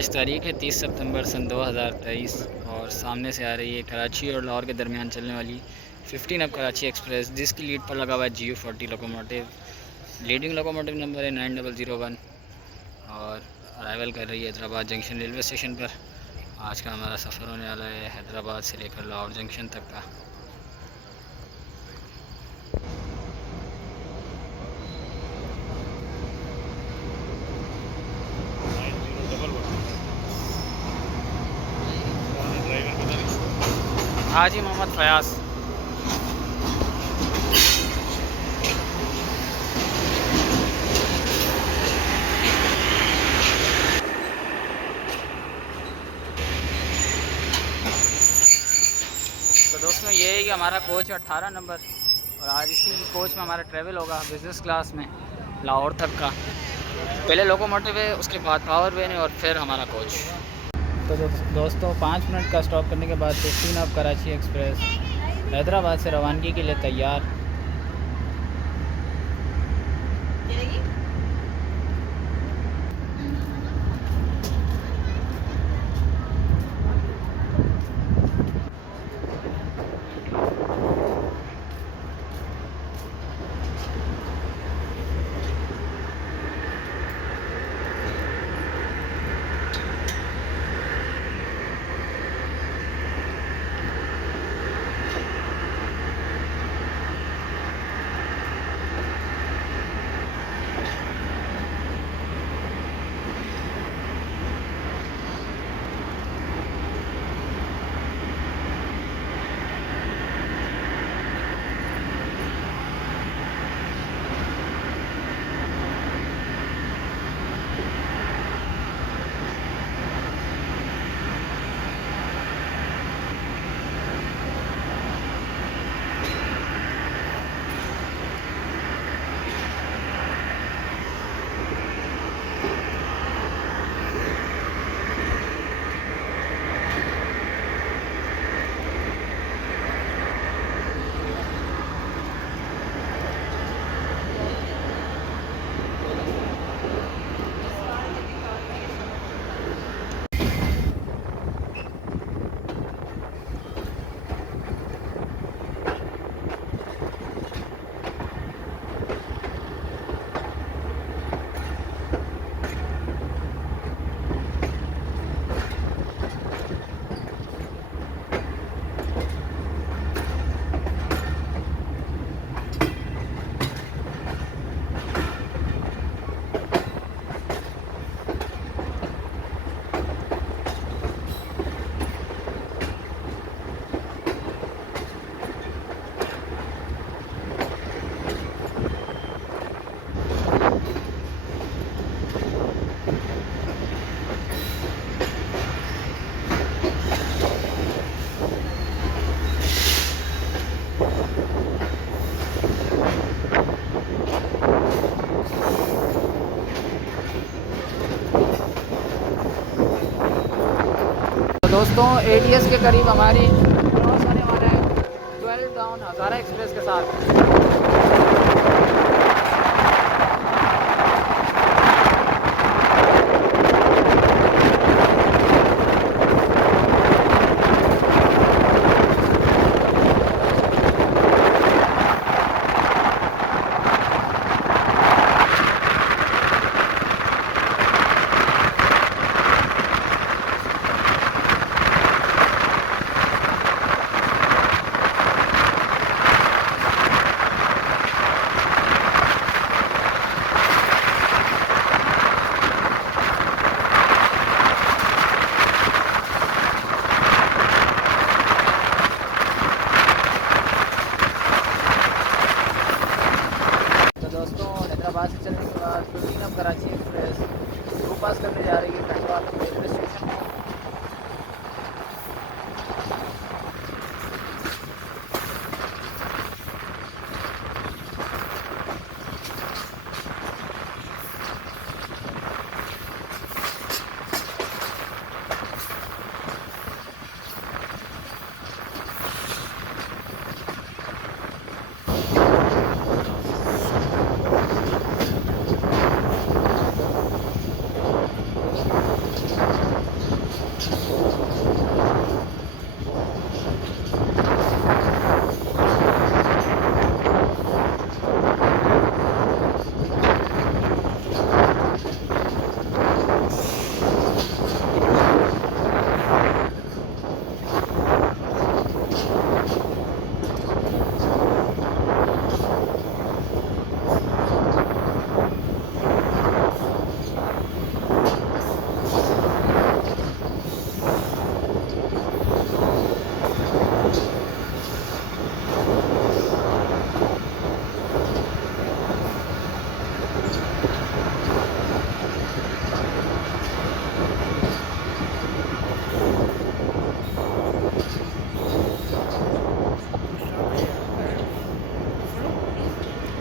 आज तारीख़ है 30 सितंबर सन 2023 और सामने से आ रही है कराची और लाहौर के दरमियान चलने वाली 15 अप कराची एक्सप्रेस, जिसकी लीड पर लगा हुआ है GU40 locomotive. Leading locomotive number है 9001 और अराइवल कर रही है हैदराबाद जंक्शन रेलवे स्टेशन पर। आज का हमारा सफ़र होने वाला है हैदराबाद से लेकर लाहौर जंक्शन तक का। हाजी मोहम्मद फयाज। तो दोस्तों ये है कि हमारा कोच है 18 नंबर और आज इसी कोच में हमारा ट्रैवल होगा बिज़नेस क्लास में लाहौर तक का। पहले लोकोमोटिव है, उसके बाद पावर वैन है और फिर हमारा कोच। तो दोस्तों 5 मिनट का स्टॉप करने के बाद 15 अप कराची एक्सप्रेस हैदराबाद से रवानगी के लिए तैयार। दोस्तों ATS के करीब हमारी क्रॉस होने वाला है 12 डाउन हज़ारा एक्सप्रेस के साथ। हैदराबाद से चलने के बाद 15 अप कराची एक्सप्रेस रू पास करने जा रही है कटवा रेलवे स्टेशन को।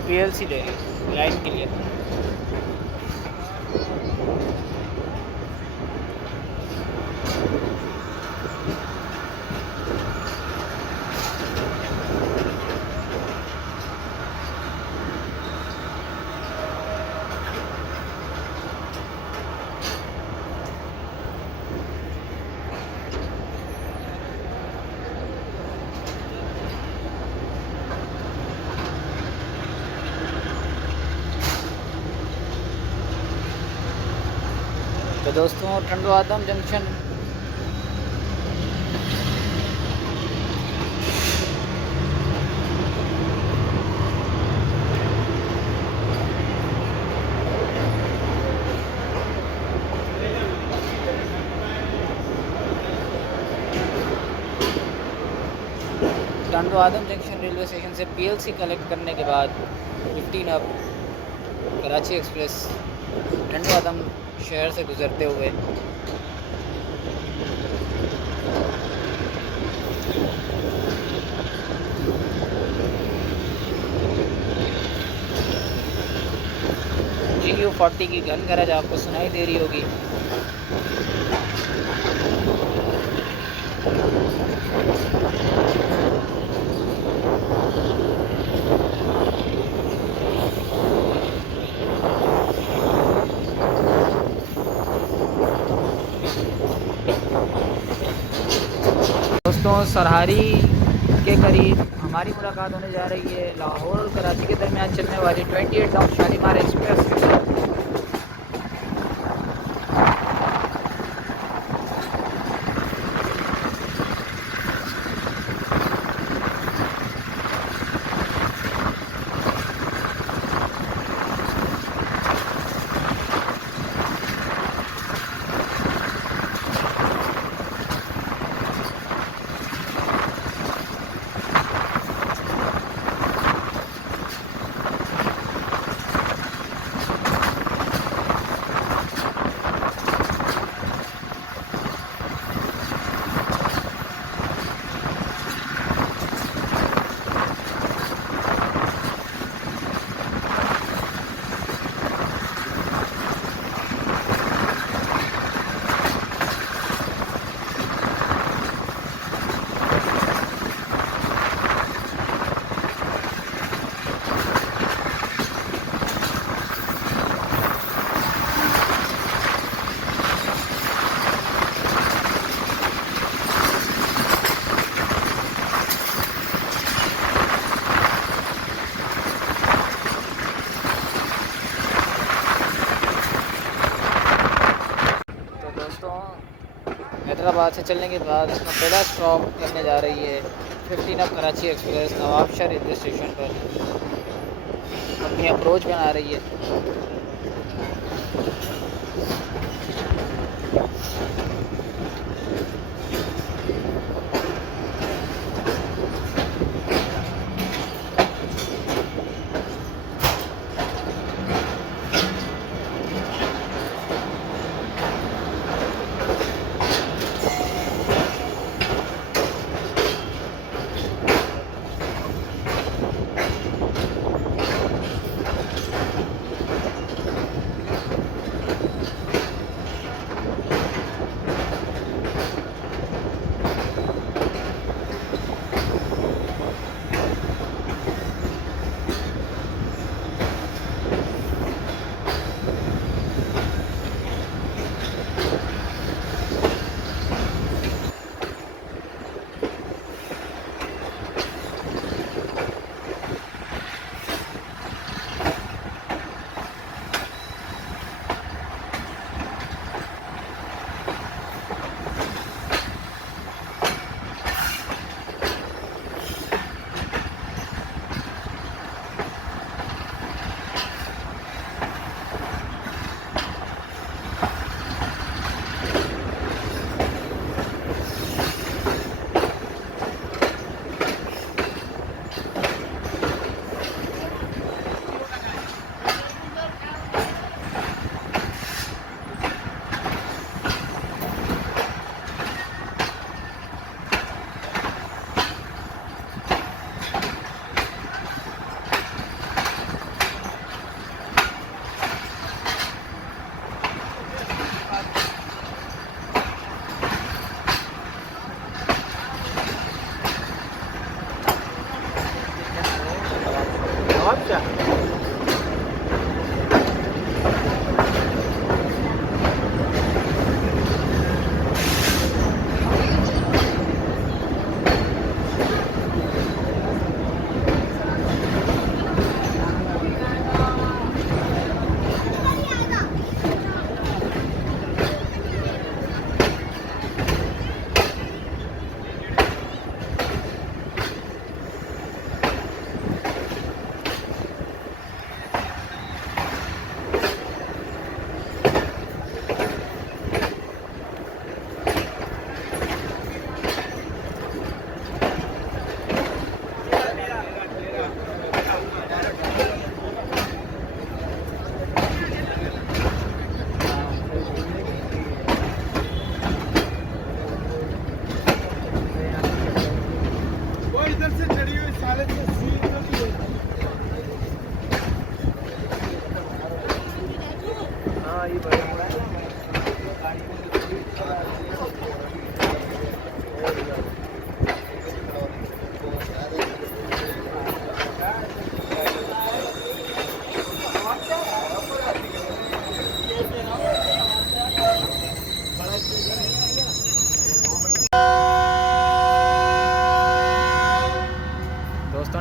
PLC दे रही है लाइन के लिए। तो दोस्तों टंडो आदम जंक्शन टंडो आदम जंक्शन रेलवे स्टेशन से PLC कलेक्ट करने के बाद 15 अप कराची एक्सप्रेस टंडो आदम शहर से गुजरते हुए GU40 की गन गैरेज आपको सुनाई दे रही होगी। दोस्तों सरहारी के करीब हमारी मुलाकात होने जा रही है लाहौर और कराची के दरमियान चलने वाली 28 नॉट शालीमार एक्सप्रेस के साथ। हैदराबाद से चलने के बाद इसमें पहला स्टॉप करने जा रही है 15 अप कराची एक्सप्रेस नवाबशाह रेलवे स्टेशन पर अपनी अप्रोच बना रही है।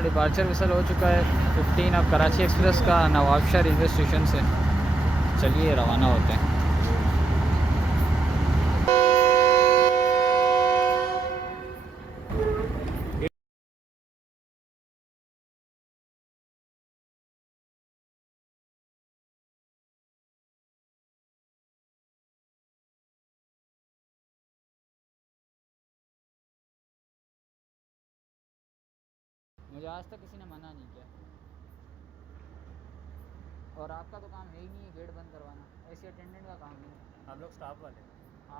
डिपार्चर विसल हो चुका है 15 अब कराची एक्सप्रेस का नवाबशाह रेलवे स्टेशन से। चलिए रवाना होते हैं। मुझे आज तक किसी ने मना नहीं किया, और आपका तो काम है ही नहीं है गेट बंद करवाना, ऐसे अटेंडेंट का काम नहीं है। हम लोग स्टाफ वाले हैं।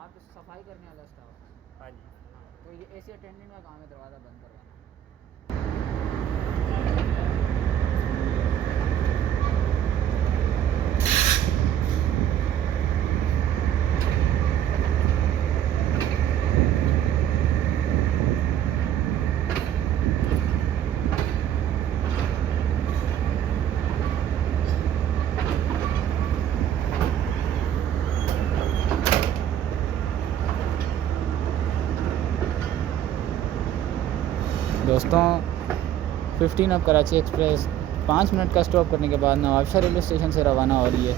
आप तो सफाई करने वाला स्टाफ। हाँ जी। हाँ, तो ये ऐसे अटेंडेंट का काम है दरवाज़ा बंद करवाना। दोस्तों 15 अब कराची एक्सप्रेस 5 मिनट का स्टॉप करने के बाद नवाबशाह रेलवे स्टेशन से रवाना हो रही है।